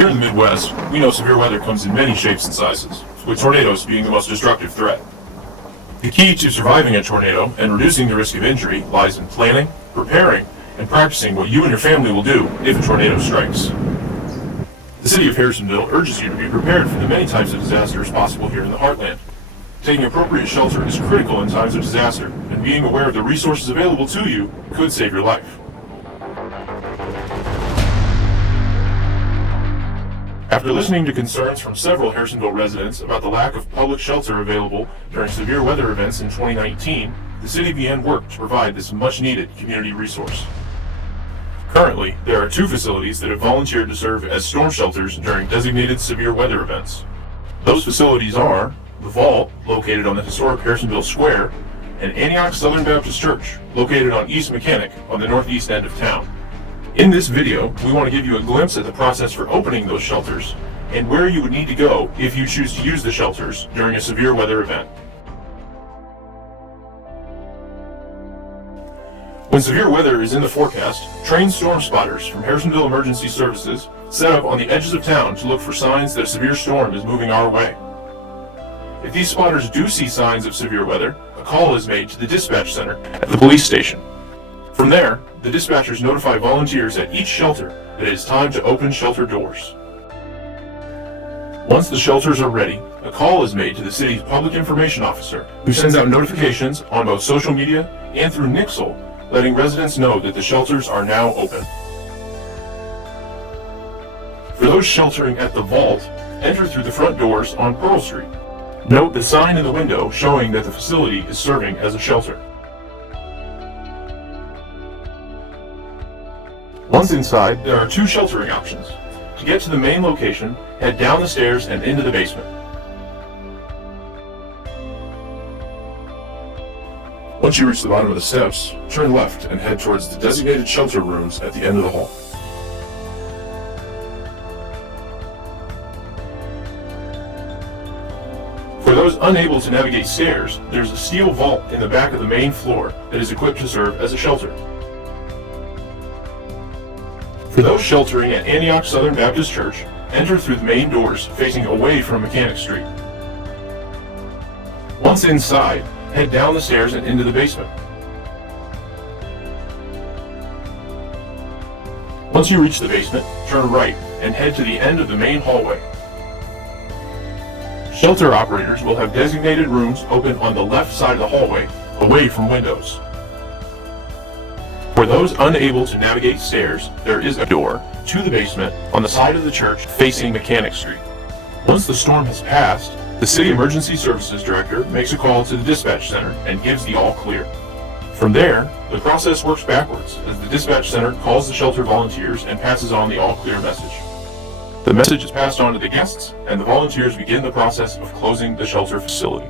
Here in the Midwest, we know severe weather comes in many shapes and sizes, with tornadoes being the most destructive threat. The key to surviving a tornado and reducing the risk of injury lies in planning, preparing, and practicing what you and your family will do if a tornado strikes. The City of Harrisonville urges you to be prepared for the many types of disasters possible here in the heartland. Taking appropriate shelter is critical in times of disaster, and being aware of the resources available to you could save your life. After listening to concerns from several Harrisonville residents about the lack of public shelter available during severe weather events in 2019, the city began work to provide this much-needed community resource. Currently, there are 2 facilities that have volunteered to serve as storm shelters during designated severe weather events. Those facilities are the Vault, located on the historic Harrisonville Square, and Antioch Southern Baptist Church, located on East Mechanic on the northeast end of town. In this video, we want to give you a glimpse at the process for opening those shelters and where you would need to go if you choose to use the shelters during a severe weather event. When severe weather is in the forecast, trained storm spotters from Harrisonville Emergency Services set up on the edges of town to look for signs that a severe storm is moving our way. If these spotters do see signs of severe weather, a call is made to the dispatch center at the police station. From there, the dispatchers notify volunteers at each shelter that it is time to open shelter doors. Once the shelters are ready, a call is made to the city's public information officer, who sends out notifications on both social media and through Nixle, letting residents know that the shelters are now open. For those sheltering at the Vault, enter through the front doors on Pearl Street. Note the sign in the window showing that the facility is serving as a shelter. Once inside, there are 2 sheltering options. To get to the main location, head down the stairs and into the basement. Once you reach the bottom of the steps, turn left and head towards the designated shelter rooms at the end of the hall. For those unable to navigate stairs, there's a steel vault in the back of the main floor that is equipped to serve as a shelter. For those sheltering at Antioch Southern Baptist Church, enter through the main doors facing away from Mechanic Street. Once inside, head down the stairs and into the basement. Once you reach the basement, turn right and head to the end of the main hallway. Shelter operators will have designated rooms open on the left side of the hallway, away from windows. For those unable to navigate stairs, there is a door to the basement on the side of the church facing Mechanic Street. Once the storm has passed, the City Emergency Services Director makes a call to the dispatch center and gives the all clear. From there, the process works backwards as the dispatch center calls the shelter volunteers and passes on the all clear message. The message is passed on to the guests, and the volunteers begin the process of closing the shelter facility.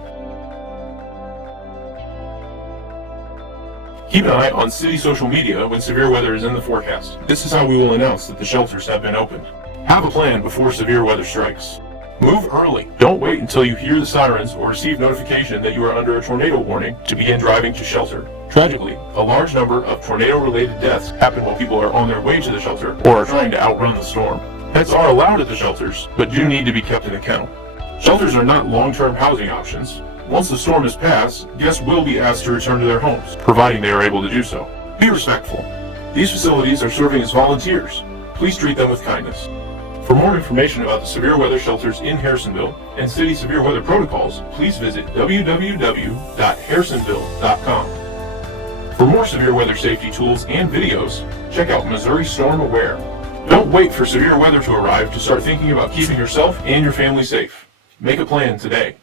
Keep an eye on city social media when severe weather is in the forecast. This is how we will announce that the shelters have been opened. Have a plan before severe weather strikes. Move early. Don't wait until you hear the sirens or receive notification that you are under a tornado warning to begin driving to shelter. Tragically, a large number of tornado-related deaths happen while people are on their way to the shelter or are trying to outrun the storm. Pets are allowed at the shelters, but do need to be kept in a kennel. Shelters are not long-term housing options. Once the storm has passed, guests will be asked to return to their homes, providing they are able to do so. Be respectful. These facilities are serving as volunteers. Please treat them with kindness. For more information about the severe weather shelters in Harrisonville and city severe weather protocols, please visit www.harrisonville.com. For more severe weather safety tools and videos, check out Missouri Storm Aware. Don't wait for severe weather to arrive to start thinking about keeping yourself and your family safe. Make a plan today.